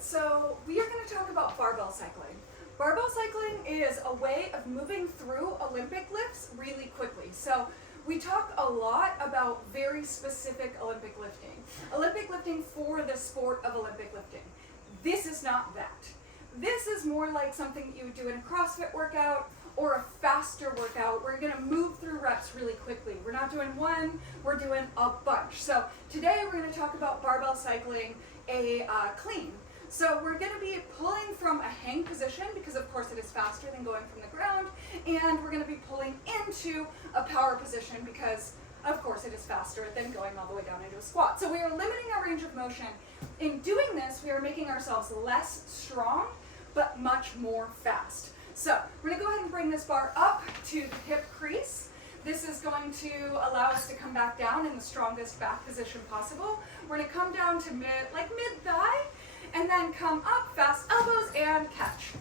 So we are going to talk about barbell cycling. Barbell cycling is a way of moving through Olympic lifts really quickly. So we talk a lot about very specific Olympic lifting. Olympic lifting for the sport of Olympic lifting. This is not that. This is more like something you would do in a CrossFit workout or a faster workout where you're going to move through reps really quickly. We're not doing one, we're doing a bunch. So today we're going to talk about barbell cycling, a clean. So we're going to be pulling from a hang position because of course it is faster than going from the ground, and we're going to be pulling into a power position because of course it is faster than going all the way down into a squat. So we are limiting our range of motion. In doing this, we are making ourselves less strong but much more fast. So we're going to go ahead and bring this bar up to the hip crease. This is going to allow us to come back down in the strongest back position possible. We're going to come down to mid-thigh, and then come up, fast elbows, and catch.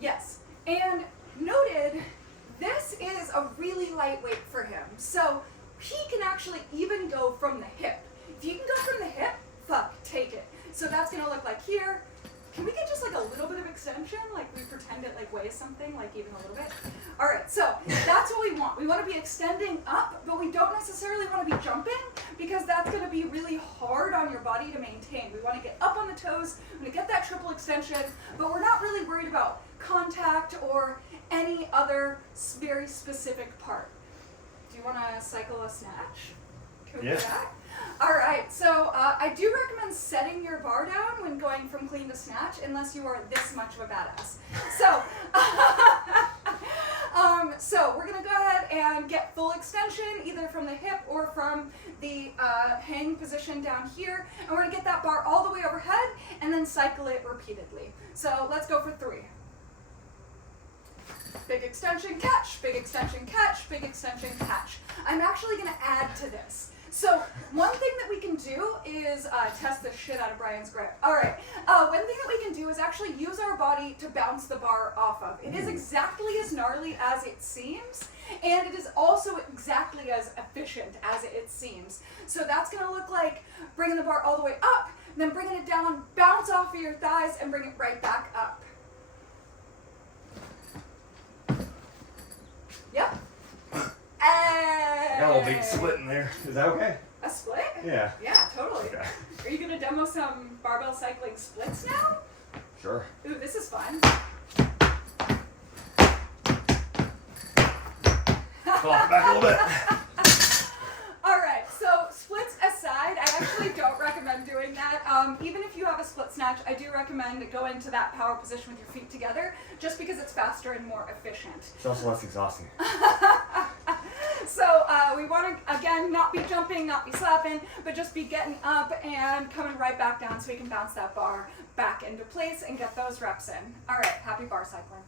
Yes, and noted, this is a really lightweight for him. So he can actually even go from the hip. If you can go from the hip, take it. So that's gonna look like here. Can we get just like a little bit of extension? Like we pretend it like weighs something, like even a little bit? All right, so that's what we want. We want to be extending up, but we don't necessarily want to be jumping because that's going to be really hard on your body to maintain. We want to get up on the toes, we want to get that triple extension, but we're not really worried about contact or any other very specific part. Do you want to cycle a snatch? Can we do that? All right, so I do recommend setting your bar down when going from clean to snatch, unless you are this much of a badass. So, so we're gonna go ahead and get full extension, either from the hip or from the hang position down here, and we're gonna get that bar all the way overhead, and then cycle it repeatedly. So let's go for 3. Big extension, catch, big extension, catch, big extension, catch. I'm actually gonna add to this. So one thing that we can do is test the shit out of Brian's grip. All right, one thing that we can do is actually use our body to bounce the bar off of. It is exactly as gnarly as it seems, and it is also exactly as efficient as it seems. So that's gonna look like bringing the bar all the way up, then bringing it down, bounce off of your thighs, and bring it right back up. Yep. Got a little big split in there. Is that okay? A split? Yeah. Yeah, totally. Okay. Are you going to demo some barbell cycling splits now? Sure. Ooh, this is fun. Pull it back a little bit. All right, so splits aside, I actually don't recommend doing that. Even if you have a split snatch, I do recommend going to that power position with your feet together, just because it's faster and more efficient. It's also less exhausting. So we want to, again, not be jumping, not be slapping, but just be getting up and coming right back down so we can bounce that bar back into place and get those reps in. All right, happy bar cycling.